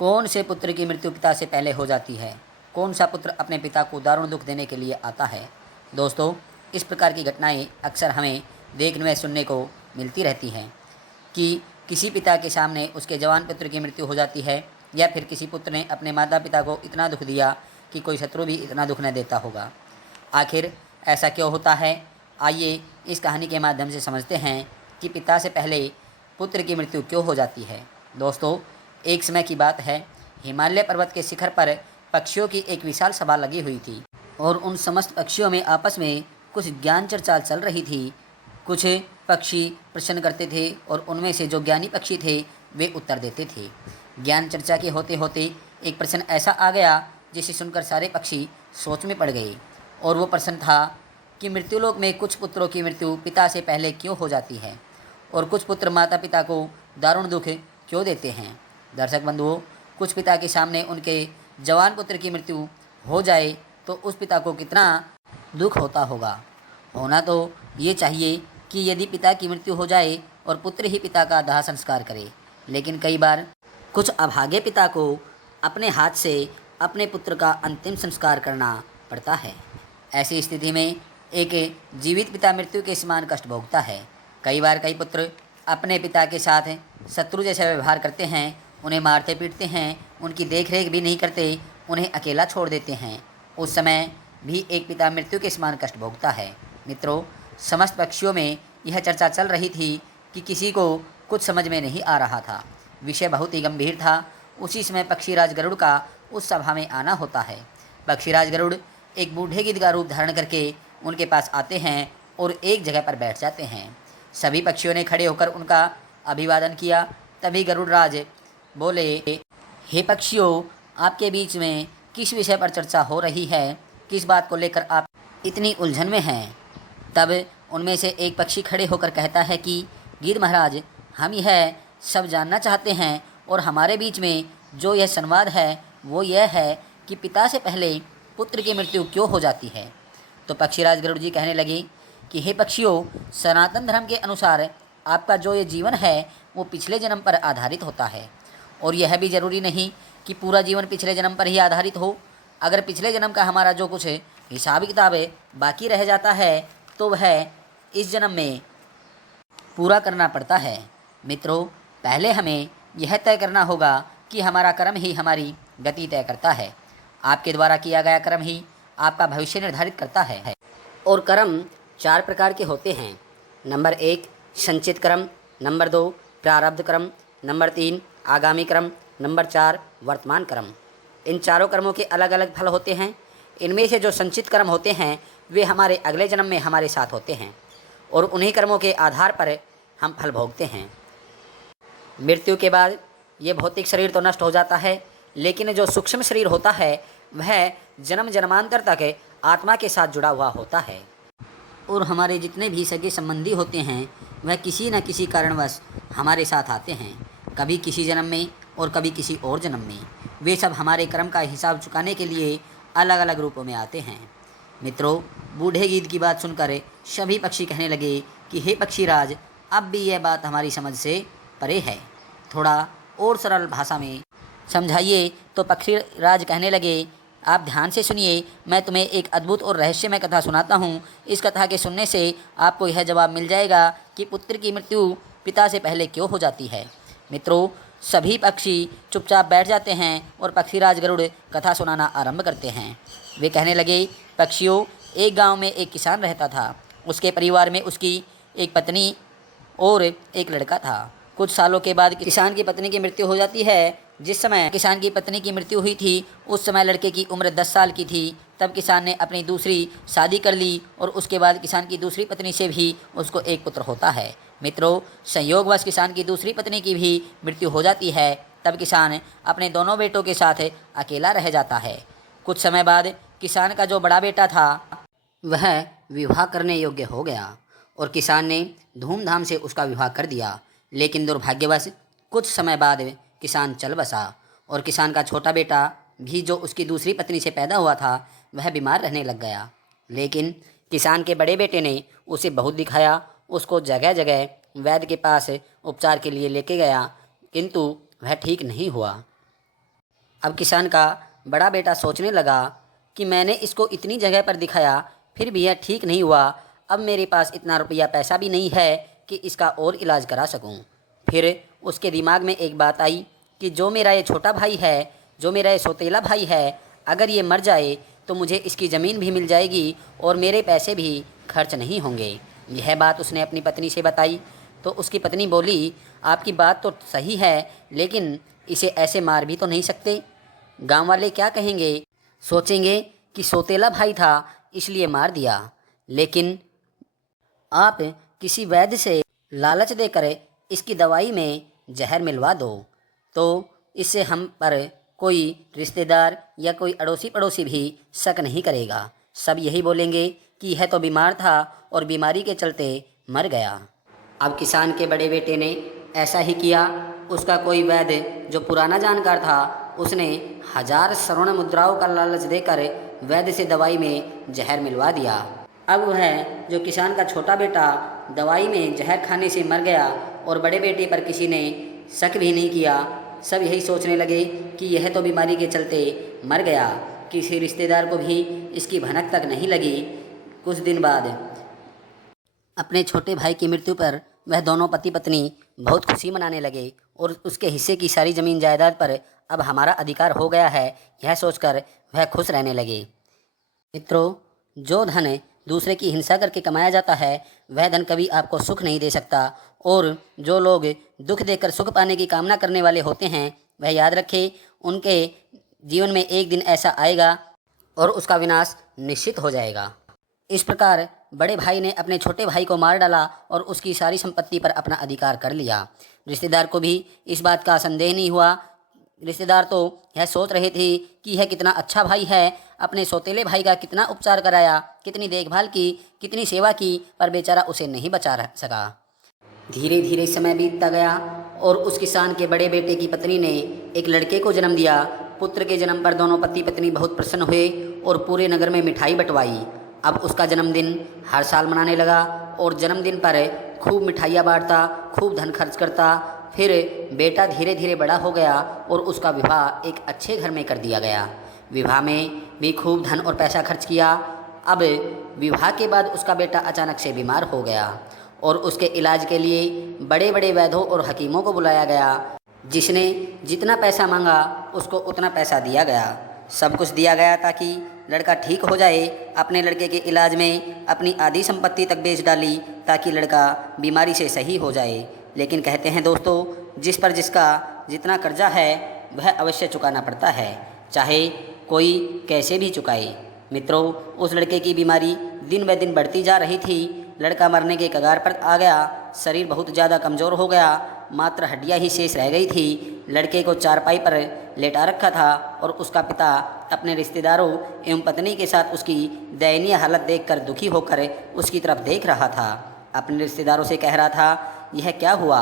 कौन से पुत्र की मृत्यु पिता से पहले हो जाती है? कौन सा पुत्र अपने पिता को दारुण दुख देने के लिए आता है? दोस्तों, इस प्रकार की घटनाएं अक्सर हमें देखने व सुनने को मिलती रहती हैं कि किसी पिता के सामने उसके जवान पुत्र की मृत्यु हो जाती है, या फिर किसी पुत्र ने अपने माता पिता को इतना दुख दिया कि कोई शत्रु भी इतना दुख न देता होगा। आखिर ऐसा क्यों होता है? आइए इस कहानी के माध्यम से समझते हैं कि पिता से पहले पुत्र की मृत्यु क्यों हो जाती है। दोस्तों, एक समय की बात है, हिमालय पर्वत के शिखर पर पक्षियों की एक विशाल सभा लगी हुई थी और उन समस्त पक्षियों में आपस में कुछ ज्ञान चर्चा चल रही थी। कुछ पक्षी प्रश्न करते थे और उनमें से जो ज्ञानी पक्षी थे वे उत्तर देते थे। ज्ञान चर्चा के होते होते एक प्रश्न ऐसा आ गया जिसे सुनकर सारे पक्षी सोच में पड़ गए, और वो प्रश्न था कि मृत्युलोक में कुछ पुत्रों की मृत्यु पिता से पहले क्यों हो जाती है और कुछ पुत्र माता पिता को दारुण दुख क्यों देते हैं। दर्शक बंधुओं, कुछ पिता के सामने उनके जवान पुत्र की मृत्यु हो जाए तो उस पिता को कितना दुख होता होगा। होना तो ये चाहिए कि यदि पिता की मृत्यु हो जाए और पुत्र ही पिता का दाह संस्कार करे, लेकिन कई बार कुछ अभागे पिता को अपने हाथ से अपने पुत्र का अंतिम संस्कार करना पड़ता है। ऐसी स्थिति में एक जीवित पिता मृत्यु के समान कष्ट भोगता है। कई बार कई पुत्र अपने पिता के साथ शत्रु जैसा व्यवहार करते हैं, उन्हें मारते पीटते हैं, उनकी देखरेख भी नहीं करते, उन्हें अकेला छोड़ देते हैं। उस समय भी एक पिता मृत्यु के समान कष्ट भोगता है। मित्रों, समस्त पक्षियों में यह चर्चा चल रही थी कि किसी को कुछ समझ में नहीं आ रहा था। विषय बहुत ही गंभीर था। उसी समय पक्षीराज गरुड़ का उस सभा में आना होता है। पक्षीराज गरुड़ एक बूढ़े गिद्ध का रूप धारण करके उनके पास आते हैं और एक जगह पर बैठ जाते हैं। सभी पक्षियों ने खड़े होकर उनका अभिवादन किया। तभी गरुड़राज बोले, हे पक्षियों, आपके बीच में किस विषय पर चर्चा हो रही है? किस बात को लेकर आप इतनी उलझन में हैं? तब उनमें से एक पक्षी खड़े होकर कहता है कि गिद्ध महाराज, हम यह सब जानना चाहते हैं और हमारे बीच में जो यह संवाद है वो यह है कि पिता से पहले पुत्र की मृत्यु क्यों हो जाती है। तो पक्षीराज गरुड़ जी कहने लगे कि हे पक्षियों, सनातन धर्म के अनुसार आपका जो ये जीवन है वो पिछले जन्म पर आधारित होता है, और यह भी ज़रूरी नहीं कि पूरा जीवन पिछले जन्म पर ही आधारित हो। अगर पिछले जन्म का हमारा जो कुछ हिसाब किताब बाकी रह जाता है तो वह इस जन्म में पूरा करना पड़ता है। मित्रों, पहले हमें यह तय करना होगा कि हमारा कर्म ही हमारी गति तय करता है। आपके द्वारा किया गया कर्म ही आपका भविष्य निर्धारित करता है। और कर्म 4 प्रकार के होते हैं। नंबर 1 संचित कर्म, नंबर 2 प्रारब्ध कर्म, नंबर 3 आगामी कर्म, नंबर 4 वर्तमान कर्म। इन चारों कर्मों के अलग अलग फल होते हैं। इनमें से जो संचित कर्म होते हैं वे हमारे अगले जन्म में हमारे साथ होते हैं और उन्हीं कर्मों के आधार पर हम फल भोगते हैं। मृत्यु के बाद ये भौतिक शरीर तो नष्ट हो जाता है, लेकिन जो सूक्ष्म शरीर होता है वह जन्म जन्मांतर तक आत्मा के साथ जुड़ा हुआ होता है। और हमारे जितने भी सगे संबंधी होते हैं वह किसी न किसी कारणवश हमारे साथ आते हैं, कभी किसी जन्म में और कभी किसी और जन्म में। वे सब हमारे कर्म का हिसाब चुकाने के लिए अलग अलग रूपों में आते हैं। मित्रों, बूढ़े गिद्ध की बात सुनकर सभी पक्षी कहने लगे कि हे पक्षीराज, अब भी यह बात हमारी समझ से परे है, थोड़ा और सरल भाषा में समझाइए। तो पक्षीराज कहने लगे, आप ध्यान से सुनिए, मैं तुम्हें एक अद्भुत और रहस्यमय कथा सुनाता हूँ। इस कथा के सुनने से आपको यह जवाब मिल जाएगा कि पुत्र की मृत्यु पिता से पहले क्यों हो जाती है। मित्रों, सभी पक्षी चुपचाप बैठ जाते हैं और पक्षीराज गरुड़ कथा सुनाना आरंभ करते हैं। वे कहने लगे, पक्षियों, एक गांव में एक किसान रहता था। उसके परिवार में उसकी एक पत्नी और एक लड़का था। कुछ सालों के बाद किसान की पत्नी की मृत्यु हो जाती है। जिस समय किसान की पत्नी की मृत्यु हुई थी उस समय लड़के की उम्र 10 साल की थी। तब किसान ने अपनी दूसरी शादी कर ली और उसके बाद किसान की दूसरी पत्नी से भी उसको एक पुत्र होता है। मित्रों, संयोगवश किसान की दूसरी पत्नी की भी मृत्यु हो जाती है। तब किसान अपने दोनों बेटों के साथ अकेला रह जाता है। कुछ समय बाद किसान का जो बड़ा बेटा था वह विवाह करने योग्य हो गया और किसान ने धूमधाम से उसका विवाह कर दिया। लेकिन दुर्भाग्यवश कुछ समय बाद किसान चल बसा और किसान का छोटा बेटा भी जो उसकी दूसरी पत्नी से पैदा हुआ था वह बीमार रहने लग गया। लेकिन किसान के बड़े बेटे ने उसे बहुत दिखाया, उसको जगह जगह वैद्य के पास उपचार के लिए लेके गया, किंतु वह ठीक नहीं हुआ। अब किसान का बड़ा बेटा सोचने लगा कि मैंने इसको इतनी जगह पर दिखाया, फिर भी यह ठीक नहीं हुआ। अब मेरे पास इतना रुपया पैसा भी नहीं है कि इसका और इलाज करा सकूं। फिर उसके दिमाग में एक बात आई कि जो मेरा ये छोटा भाई है, जो मेरा ये सौतेला भाई है, अगर ये मर जाए तो मुझे इसकी ज़मीन भी मिल जाएगी और मेरे पैसे भी खर्च नहीं होंगे। यह बात उसने अपनी पत्नी से बताई तो उसकी पत्नी बोली, आपकी बात तो सही है, लेकिन इसे ऐसे मार भी तो नहीं सकते। गांव वाले क्या कहेंगे? सोचेंगे कि सौतेला भाई था इसलिए मार दिया। लेकिन आप किसी वैद्य से लालच देकर इसकी दवाई में जहर मिलवा दो तो इससे हम पर कोई रिश्तेदार या कोई अड़ोसी पड़ोसी भी शक नहीं करेगा। सब यही बोलेंगे कि यह तो बीमार था और बीमारी के चलते मर गया। अब किसान के बड़े बेटे ने ऐसा ही किया। उसका कोई वैद्य जो पुराना जानकार था, उसने 1000 स्वर्ण मुद्राओं का लालच देकर वैद्य से दवाई में जहर मिलवा दिया। अब वह जो किसान का छोटा बेटा दवाई में जहर खाने से मर गया और बड़े बेटे पर किसी ने शक भी नहीं किया। सब यही सोचने लगे कि यह तो बीमारी के चलते मर गया, किसी रिश्तेदार को भी इसकी भनक तक नहीं लगी। कुछ दिन बाद अपने छोटे भाई की मृत्यु पर वह दोनों पति पत्नी बहुत खुशी मनाने लगे और उसके हिस्से की सारी ज़मीन जायदाद पर अब हमारा अधिकार हो गया है, यह सोचकर वह खुश रहने लगे। मित्रों, जो धन दूसरे की हिंसा करके कमाया जाता है वह धन कभी आपको सुख नहीं दे सकता, और जो लोग दुख देकर सुख पाने की कामना करने वाले होते हैं वह याद रखें, उनके जीवन में एक दिन ऐसा आएगा और उसका विनाश निश्चित हो जाएगा। इस प्रकार बड़े भाई ने अपने छोटे भाई को मार डाला और उसकी सारी संपत्ति पर अपना अधिकार कर लिया। रिश्तेदार को भी इस बात का संदेह नहीं हुआ। रिश्तेदार तो यह सोच रहे थे कि यह कितना अच्छा भाई है, अपने सौतेले भाई का कितना उपचार कराया, कितनी देखभाल की, कितनी सेवा की, पर बेचारा उसे नहीं बचा सका। धीरे धीरे समय बीतता गया और उस किसान के बड़े बेटे की पत्नी ने एक लड़के को जन्म दिया। पुत्र के जन्म पर दोनों पति पत्नी बहुत प्रसन्न हुए और पूरे नगर में मिठाई बंटवाई। अब उसका जन्मदिन हर साल मनाने लगा और जन्मदिन पर खूब मिठाइयाँ बांटता, खूब धन खर्च करता। फिर बेटा धीरे धीरे बड़ा हो गया और उसका विवाह एक अच्छे घर में कर दिया गया। विवाह में भी खूब धन और पैसा खर्च किया। अब विवाह के बाद उसका बेटा अचानक से बीमार हो गया और उसके इलाज के लिए बड़े बड़े वैद्यों और हकीमों को बुलाया गया। जिसने जितना पैसा मांगा उसको उतना पैसा दिया गया। सब कुछ दिया गया ताकि लड़का ठीक हो जाए। अपने लड़के के इलाज में अपनी आधी संपत्ति तक बेच डाली ताकि लड़का बीमारी से सही हो जाए। लेकिन कहते हैं दोस्तों, जिस पर जिसका जितना कर्जा है वह अवश्य चुकाना पड़ता है, चाहे कोई कैसे भी चुकाए। मित्रों, उस लड़के की बीमारी दिन ब दिन बढ़ती जा रही थी। लड़का मरने के कगार पर आ गया। शरीर बहुत ज़्यादा कमज़ोर हो गया, मात्र हड्डियां ही शेष रह गई थी। लड़के को चारपाई पर लेटा रखा था और उसका पिता अपने रिश्तेदारों एवं पत्नी के साथ उसकी दयनीय हालत देखकर दुखी होकर उसकी तरफ देख रहा था। अपने रिश्तेदारों से कह रहा था, यह क्या हुआ?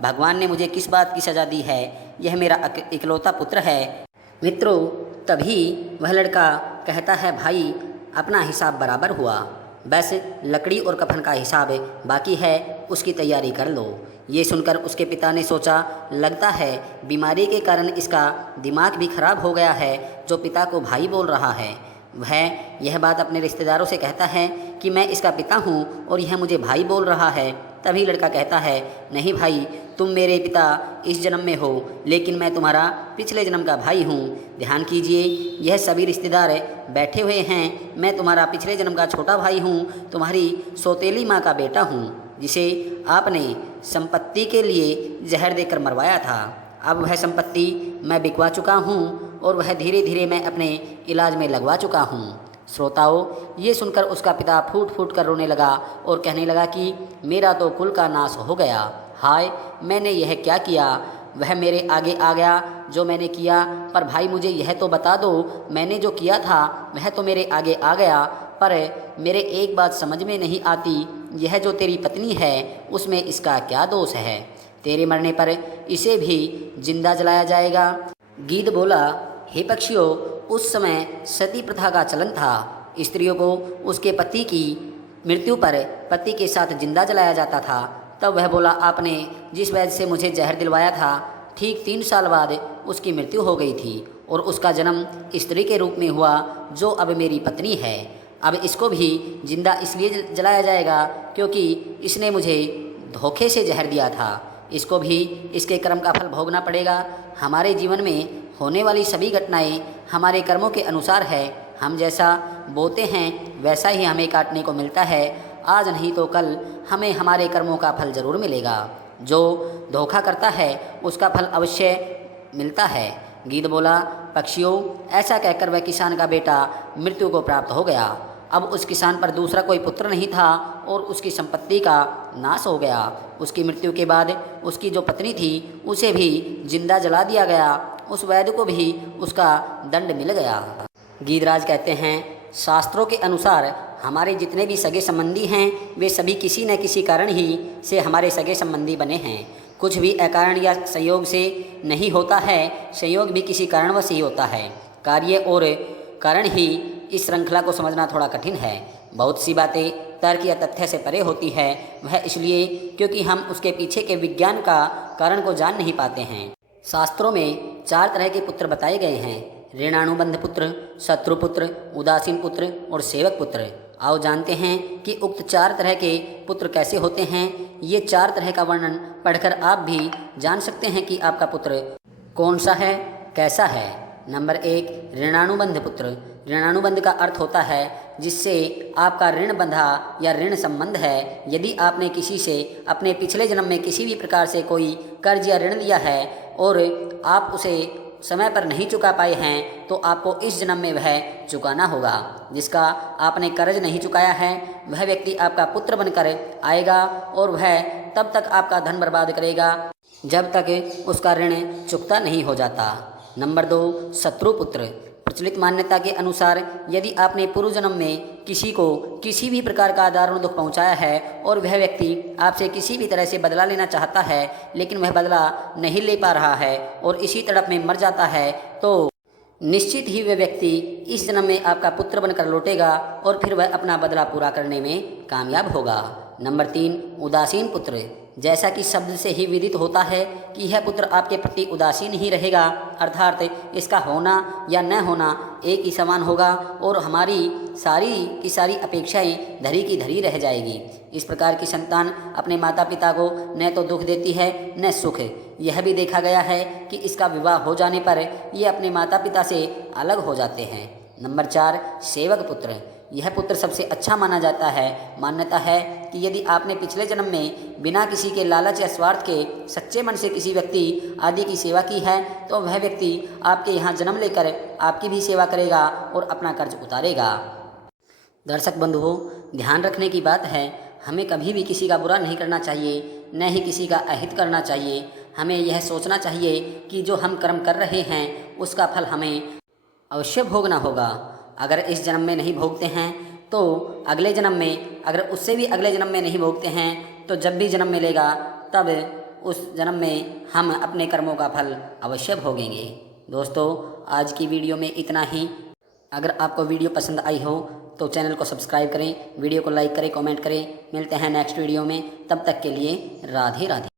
भगवान ने मुझे किस बात की सज़ा दी है? यह मेरा इकलौता पुत्र है। मित्रों, तभी वह लड़का कहता है, भाई अपना हिसाब बराबर हुआ, बस लकड़ी और कफन का हिसाब बाकी है, उसकी तैयारी कर लो। ये सुनकर उसके पिता ने सोचा, लगता है बीमारी के कारण इसका दिमाग भी खराब हो गया है, जो पिता को भाई बोल रहा है। वह यह बात अपने रिश्तेदारों से कहता है कि मैं इसका पिता हूँ और यह मुझे भाई बोल रहा है। तभी लड़का कहता है, नहीं भाई, तुम मेरे पिता इस जन्म में हो, लेकिन मैं तुम्हारा पिछले जन्म का भाई हूँ। ध्यान कीजिए, यह सभी रिश्तेदार बैठे हुए हैं। मैं तुम्हारा पिछले जन्म का छोटा भाई हूँ, तुम्हारी सौतेली माँ का बेटा हूँ, जिसे आपने संपत्ति के लिए जहर देकर मरवाया था। अब वह संपत्ति मैं बिकवा चुका हूँ और वह धीरे धीरे मैं अपने इलाज में लगवा चुका हूँ। श्रोताओं, ये सुनकर उसका पिता फूट फूट कर रोने लगा और कहने लगा कि मेरा तो कुल का नाश हो गया। हाय, मैंने यह क्या किया? वह मेरे आगे आ गया जो मैंने किया, पर भाई मुझे यह तो बता दो, मैंने जो किया था वह तो मेरे आगे आ गया, पर मेरे एक बात समझ में नहीं आती, यह जो तेरी पत्नी है उसमें इसका क्या दोष है? तेरे मरने पर इसे भी जिंदा जलाया जाएगा। गीध बोला, हे पक्षियों, उस समय सती प्रथा का चलन था। स्त्रियों को उसके पति की मृत्यु पर पति के साथ जिंदा जलाया जाता था। तब वह बोला, आपने जिस वैद्य से मुझे जहर दिलवाया था, ठीक 3 साल बाद उसकी मृत्यु हो गई थी और उसका जन्म स्त्री के रूप में हुआ जो अब मेरी पत्नी है। अब इसको भी जिंदा इसलिए जलाया जाएगा क्योंकि इसने मुझे धोखे से जहर दिया था। इसको भी इसके कर्म का फल भोगना पड़ेगा। हमारे जीवन में होने वाली सभी घटनाएं हमारे कर्मों के अनुसार है। हम जैसा बोते हैं वैसा ही हमें काटने को मिलता है। आज नहीं तो कल हमें हमारे कर्मों का फल ज़रूर मिलेगा। जो धोखा करता है उसका फल अवश्य मिलता है। गीत बोला, पक्षियों, ऐसा कहकर वह किसान का बेटा मृत्यु को प्राप्त हो गया। अब उस किसान पर दूसरा कोई पुत्र नहीं था और उसकी संपत्ति का नाश हो गया। उसकी मृत्यु के बाद उसकी जो पत्नी थी उसे भी जिंदा जला दिया गया। उस वैद्य को भी उसका दंड मिल गया। गीतराज कहते हैं, शास्त्रों के अनुसार हमारे जितने भी सगे संबंधी हैं वे सभी किसी न किसी कारण ही से हमारे सगे संबंधी बने हैं। कुछ भी अकारण या संयोग से नहीं होता है, संयोग भी किसी कारणवश ही होता है। कार्य और कारण ही इस श्रृंखला को समझना थोड़ा कठिन है। बहुत सी बातें तर्क या तथ्य से परे होती है, वह इसलिए क्योंकि हम उसके पीछे के विज्ञान का कारण को जान नहीं पाते हैं। शास्त्रों में 4 तरह के पुत्र बताए गए हैं, ऋणानुबंध पुत्र, शत्रुपुत्र, उदासीन पुत्र और सेवक पुत्र। आओ जानते हैं कि उक्त 4 तरह के पुत्र कैसे होते हैं। ये 4 तरह का वर्णन पढ़कर आप भी जान सकते हैं कि आपका पुत्र कौन सा है, कैसा है। नंबर 1, ऋणानुबंध पुत्र। ऋणानुबंध का अर्थ होता है जिससे आपका ऋण बंधा या ऋण संबंध है। यदि आपने किसी से अपने पिछले जन्म में किसी भी प्रकार से कोई कर्ज या ऋण लिया है और आप उसे समय पर नहीं चुका पाए हैं तो आपको इस जन्म में वह चुकाना होगा। जिसका आपने कर्ज नहीं चुकाया है वह व्यक्ति आपका पुत्र बनकर आएगा और वह तब तक आपका धन बर्बाद करेगा जब तक उसका ऋण चुकता नहीं हो जाता। नंबर 2, शत्रुपुत्र। प्रचलित मान्यता के अनुसार यदि आपने पूर्व जन्म में किसी को किसी भी प्रकार का दारुण दुख पहुंचाया है और वह व्यक्ति आपसे किसी भी तरह से बदला लेना चाहता है लेकिन वह बदला नहीं ले पा रहा है और इसी तड़प में मर जाता है तो निश्चित ही वह व्यक्ति इस जन्म में आपका पुत्र बनकर लौटेगा और फिर वह अपना बदला पूरा करने में कामयाब होगा। नंबर 3, उदासीन पुत्र। जैसा कि शब्द से ही विदित होता है कि यह पुत्र आपके प्रति उदासीन ही रहेगा, अर्थात इसका होना या न होना एक ही समान होगा और हमारी सारी की सारी अपेक्षाएं धरी की धरी रह जाएगी। इस प्रकार की संतान अपने माता पिता को न तो दुख देती है न सुख। यह भी देखा गया है कि इसका विवाह हो जाने पर ये अपने माता पिता से अलग हो जाते हैं। नंबर 4, सेवक पुत्र। यह पुत्र सबसे अच्छा माना जाता है। मान्यता है कि यदि आपने पिछले जन्म में बिना किसी के लालच या स्वार्थ के सच्चे मन से किसी व्यक्ति आदि की सेवा की है तो वह व्यक्ति आपके यहाँ जन्म लेकर आपकी भी सेवा करेगा और अपना कर्ज उतारेगा। दर्शक बंधुओं, ध्यान रखने की बात है, हमें कभी भी किसी का बुरा नहीं करना चाहिए, न ही किसी का अहित करना चाहिए। हमें यह सोचना चाहिए कि जो हम कर्म कर रहे हैं उसका फल हमें अवश्य भोगना होगा। अगर इस जन्म में नहीं भोगते हैं तो अगले जन्म में, अगर उससे भी अगले जन्म में नहीं भोगते हैं तो जब भी जन्म मिलेगा तब उस जन्म में हम अपने कर्मों का फल अवश्य भोगेंगे। दोस्तों, आज की वीडियो में इतना ही। अगर आपको वीडियो पसंद आई हो तो चैनल को सब्सक्राइब करें, वीडियो को लाइक करें, कमेंट करें। मिलते हैं नेक्स्ट वीडियो में, तब तक के लिए राधे राधे।